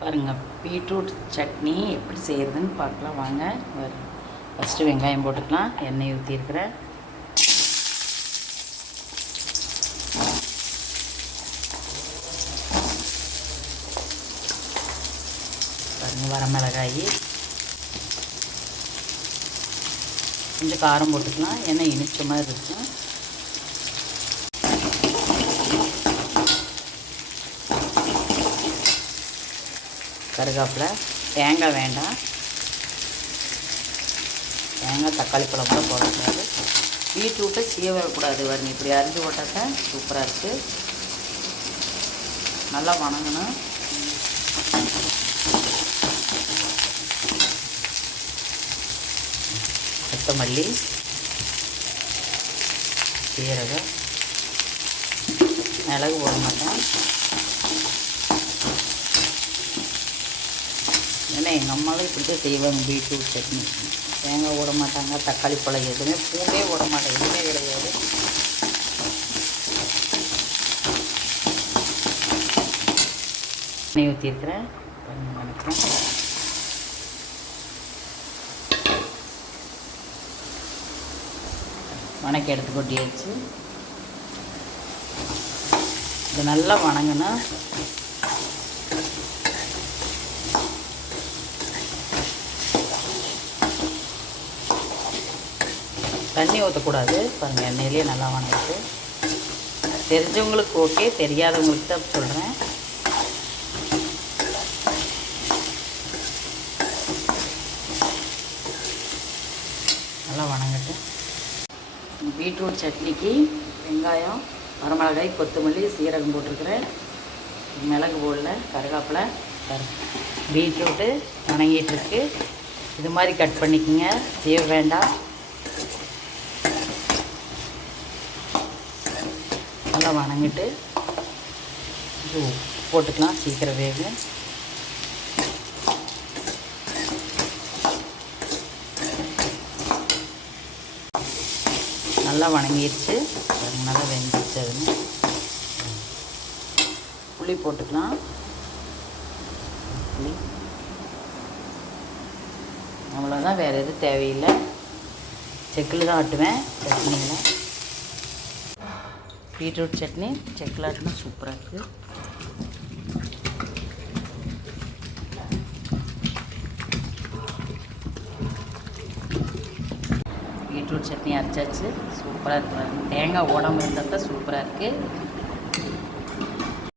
பாருங்கள் பீட்ரூட் சட்னி எப்படி செய்கிறதுன்னு பார்க்கலாம். வாங்க ஃபஸ்ட்டு வெங்காயம் போட்டுக்கலாம். எண்ணெய் ஊற்றிருக்கிறேன் பாருங்கள் வரமிளகாய் கொஞ்சம் காரம் போட்டுக்கலாம். ஏன்னா இனிச்ச மாதிரி இருக்கும். கருகாப்பில் தேங்காய் வேண்டாம். தேங்காய் தக்காளி பழம் கூட போடக்கூடாது. பீட்ரூட்டை சீவக்கூடாது வரணும் இப்படி அரிஞ்சு போட்டாக்க சூப்பராக இருக்குது நல்லா வணங்கணும். கொத்தமல்லி சீரகம் மிளகு போட மாட்டேன் ஏன்னா எங்கள் அம்மாவும் இப்படி தான் செய்வாங்க பீட்ரூட் சட்னி. தேங்காய் விட மாட்டாங்க தக்காளி பழம் எதுவுமே பூவே விட மாட்டேன் எதுவுமே கிடையாது. எண்ணெய் ஊற்றிருக்கிறேன் வணக்கம். வணக்கி எடுத்து கொட்டியாச்சு. இது நல்லா வணங்கினா தண்ணி ஊற்றக்கூடாது பாருங்கள் எண்ணெயிலே நல்லா வணங்குது தெரிஞ்சவங்களுக்கு ஓகே தெரியாதவங்களுக்கு தான் சொல்கிறேன் நல்லா வணங்கட்டு. பீட்ரூட் சட்னிக்கு வெங்காயம் வரமிளகாய் கொத்தமல்லி சீரகம் போட்டிருக்கிறேன். மிளகு போடல கருவேப்பிலை பீட்ரூட்டு வணங்கிட்டுருக்கு இது மாதிரி கட் பண்ணிக்கோங்க. சீவ வேண்டாம். நல்லா வணங்கிட்டு இது போட்டுக்கலாம் சீக்கிரம் வேக. நல்லா வணங்கிடுச்சு நல்லா வெந்துச்சு அது புளி போட்டுக்கலாம். புளி. அவ்வளோதான் வேறு எதுவும் தேவையில்லை. செக்கில் தான் ஆட்டுவேன். சட்னியில். பீட்ரூட் சட்னி செக்லாட்னா சூப்பராக இருக்குது பீட்ரூட் சட்னி அரைச்சாச்சு. சூப்பராக இருக்குது தேங்காய் உடம்பு இருந்தால் தான் சூப்பராக இருக்குது